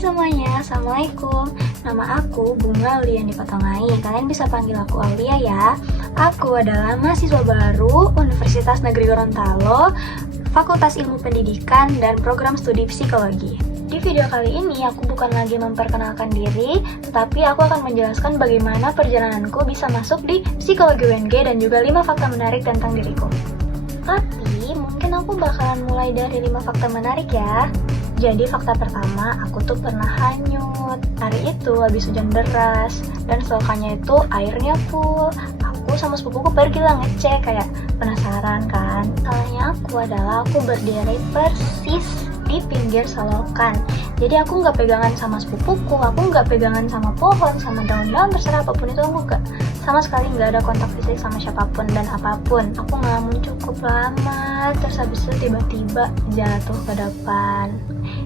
semuanya, Assalamualaikum. Nama aku Bunga Auliani Patongai. Kalian bisa panggil aku Aulia ya. Aku adalah mahasiswa baru Universitas Negeri Gorontalo, Fakultas Ilmu Pendidikan dan Program Studi Psikologi. Di video kali ini aku bukan lagi memperkenalkan diri, tetapi aku akan menjelaskan bagaimana perjalananku bisa masuk di Psikologi UNG dan juga 5 fakta menarik tentang diriku. Tapi mungkin aku bakalan mulai dari 5 fakta menarik ya. Jadi fakta pertama, aku tuh pernah hanyut. Hari itu habis hujan deras dan selokannya itu airnya full. Aku sama sepupuku pergi lah ngecek, kayak penasaran kan. Salahnya aku adalah aku berdiri persis di pinggir selokan. Jadi aku nggak pegangan sama sepupuku, aku nggak pegangan sama pohon, sama daun-daun, terserah apapun itu aku nggak, sama sekali nggak ada kontak fisik sama siapapun dan apapun. Aku ngelamun cukup lama, terus habis itu tiba-tiba jatuh ke depan.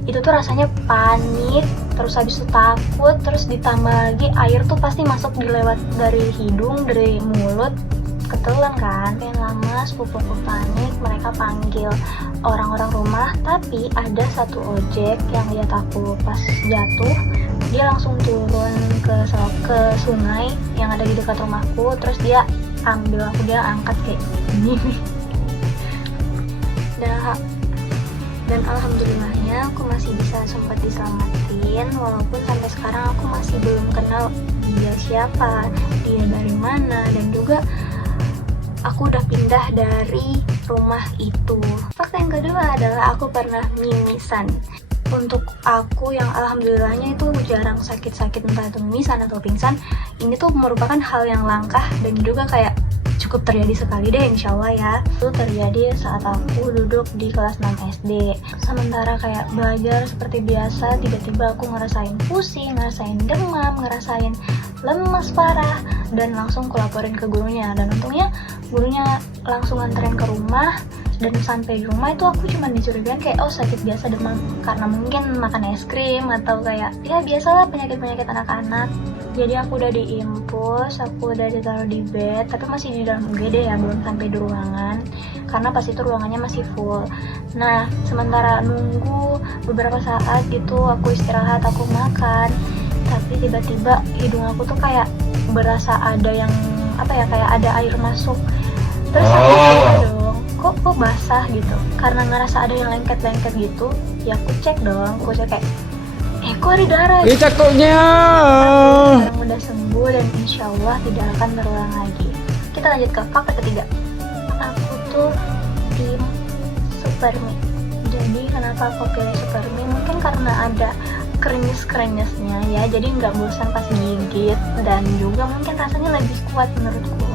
Itu tuh rasanya panik, terus habis itu takut, terus ditambah lagi air tuh pasti masuk dari hidung, dari mulut, ketelan kan. Yang lama sepupuku panik, mereka panggil orang-orang rumah, tapi ada satu ojek yang lihat aku pas jatuh, dia langsung turun ke sungai yang ada di dekat rumahku, terus dia ambil aku, dia angkat kayak gini. Dan alhamdulillahnya aku masih bisa sempat diselamatin, walaupun sampai sekarang aku masih belum kenal dia siapa, dia dari mana, dan juga aku udah pindah dari rumah itu. Fakta yang kedua adalah aku pernah mimisan. Untuk aku yang alhamdulillahnya itu jarang sakit-sakit, entah itu mimisan atau pingsan, ini tuh merupakan hal yang langka dan juga kayak cukup terjadi sekali deh, insya Allah ya. Itu terjadi saat aku duduk di kelas 6 SD. Sementara kayak belajar seperti biasa, tiba-tiba aku ngerasain pusing, ngerasain demam, ngerasain lemas parah, dan langsung kulaporin ke gurunya. Dan untungnya gurunya langsung nganterin ke rumah, dan sampai di rumah itu aku cuma dicurigain kayak oh sakit biasa demam, karena mungkin makan es krim atau kayak ya biasalah penyakit-penyakit anak-anak. Jadi aku udah diimpus, aku udah ditaruh di bed, tapi masih di dalam UGD ya, belum sampai di ruangan, karena pas itu ruangannya masih full. Nah, sementara nunggu beberapa saat gitu, aku istirahat, aku makan, tapi tiba-tiba hidung aku tuh kayak berasa ada yang kayak ada air masuk. Terus aku dong, kok basah gitu, karena ngerasa ada yang lengket-lengket gitu. Ya aku cek dong, aku cek kayak kok ada darah. Cakoknya. Sekarang udah sembuh dan insya Allah tidak akan terulang lagi. Kita lanjut ke fakta ketiga. Aku tuh tim Supermi. Jadi kenapa aku pilih Supermi? Mungkin karena ada krenyes-krenyesnya ya, jadi nggak bosan pas gigit, dan juga mungkin rasanya lebih kuat menurutku.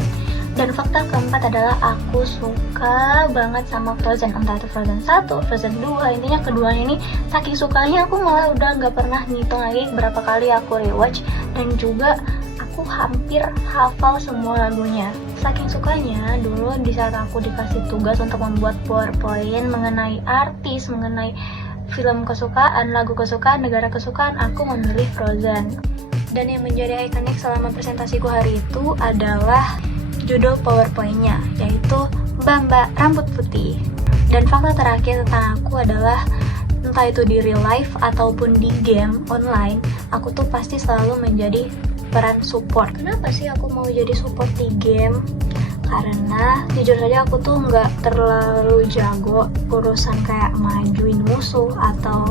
Dan fakta keempat adalah aku suka banget sama Frozen, entah itu Frozen 1, Frozen 2, intinya keduanya ini saking sukanya aku malah udah nggak pernah ngitung lagi berapa kali aku rewatch, dan juga aku hampir hafal semua lagunya. Saking sukanya, dulu di saat aku dikasih tugas untuk membuat PowerPoint mengenai artis, mengenai film kesukaan, lagu kesukaan, negara kesukaan, aku memilih Frozen. Dan yang menjadi ikonik selama presentasiku hari itu adalah judul PowerPoint-nya, yaitu Bamba Rambut Putih. Dan fakta terakhir tentang aku adalah entah itu di real life ataupun di game online, aku tuh pasti selalu menjadi peran support. Kenapa sih aku mau jadi support di game? Karena jujur saja aku tuh nggak terlalu jago urusan kayak majuin musuh atau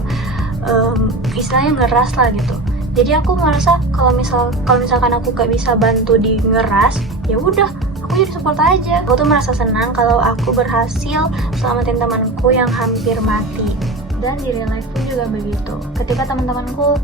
istilahnya ngeras lah gitu. Jadi aku merasa kalau misalkan aku gak bisa bantu di ngeras, ya udah aku jadi support aja. Aku tuh merasa senang kalau aku berhasil selamatin temanku yang hampir mati. Dan di real life pun juga begitu. Ketika teman-temanku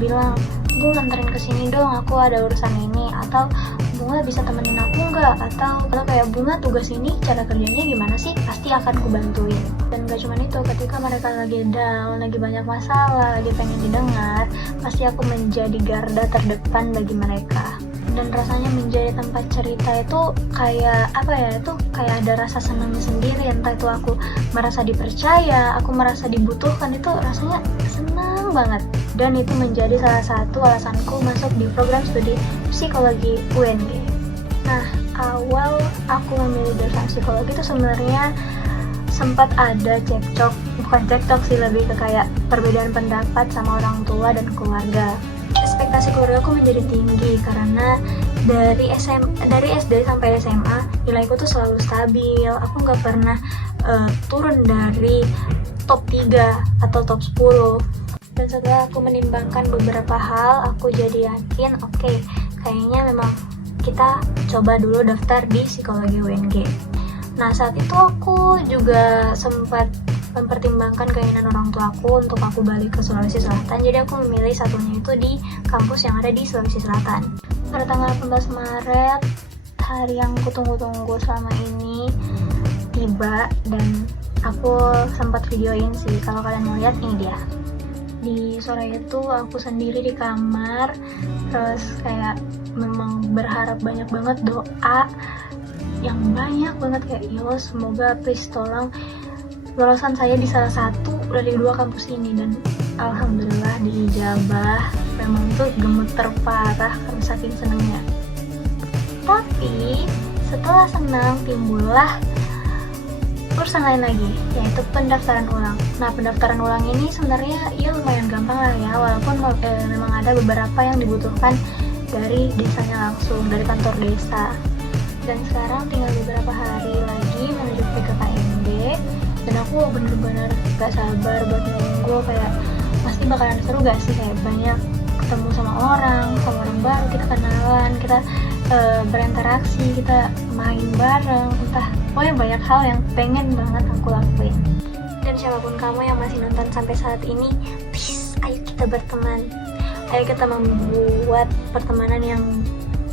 bilang, "Gue nganterin kesini dong, aku ada urusan ini," atau "Bunga bisa temenin aku nggak?" atau kayak "Bunga tugas ini cara kerjanya gimana sih?" pasti akan ku bantuin. Dan gak cuma itu, ketika mereka lagi down, lagi banyak masalah, lagi pengen didengar, pasti aku menjadi garda terdepan bagi mereka. Dan rasanya menjadi tempat cerita itu kayak itu kayak ada rasa senangnya sendiri, entah itu aku merasa dipercaya, aku merasa dibutuhkan, itu rasanya senang banget. Dan itu menjadi salah satu alasanku masuk di program studi psikologi UNG. Nah, awal aku memilih jurusan psikologi itu sebenarnya sempat ada cekcok, bukan cekcok sih, lebih ke kayak perbedaan pendapat sama orang tua dan keluarga. Ekspektasi keluarga aku menjadi tinggi karena dari SD sampai SMA nilaiku tuh selalu stabil. Aku nggak pernah turun dari top 3 atau top 10. Dan setelah aku menimbangkan beberapa hal, aku jadi yakin oke, kayaknya memang kita coba dulu daftar di psikologi UNG. Nah, saat itu aku juga sempat mempertimbangkan keinginan orang tua aku untuk aku balik ke Sulawesi Selatan. Jadi aku memilih satunya itu di kampus yang ada di Sulawesi Selatan. Pada tanggal 18 Maret, hari yang kutunggu-tunggu selama ini tiba, dan aku sempat videoin sih. Kalau kalian mau lihat, ini dia. Di sore itu aku sendiri di kamar, terus kayak memang berharap banyak banget, doa yang banyak banget, kayak ya Allah, semoga please tolong lulusan saya di salah satu dari 2 kampus ini. Dan alhamdulillah diijabah. Memang tuh gemeter parah karena saking senangnya. Tapi setelah senang timbullah urusan lain lagi, yaitu pendaftaran ulang. Nah, pendaftaran ulang ini sebenarnya ya lumayan gampang lah ya, walaupun memang ada beberapa yang dibutuhkan dari desanya langsung, dari kantor desa. Dan sekarang tinggal beberapa hari lagi menuju PKKMB, dan aku bener-bener gak sabar buat nunggu. Kayak pasti bakalan seru gak sih, kayak banyak ketemu sama orang baru, kita kenalan, kita berinteraksi, kita main bareng, entah pokoknya banyak hal yang pengen banget aku lakuin. Dan siapapun kamu yang masih nonton sampai saat ini, please, ayo kita berteman, ayo kita membuat pertemanan yang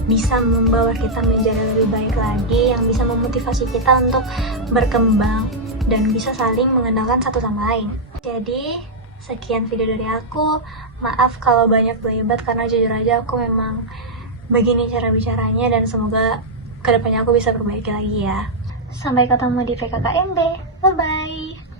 bisa membawa kita menjadi lebih baik lagi, yang bisa memotivasi kita untuk berkembang dan bisa saling mengenalkan satu sama lain. Jadi sekian video dari aku. Maaf kalau banyak belebat, karena jujur aja aku memang begini cara bicaranya, dan semoga kedepannya aku bisa perbaiki lagi ya. Sampai ketemu di PKKMB. Bye bye.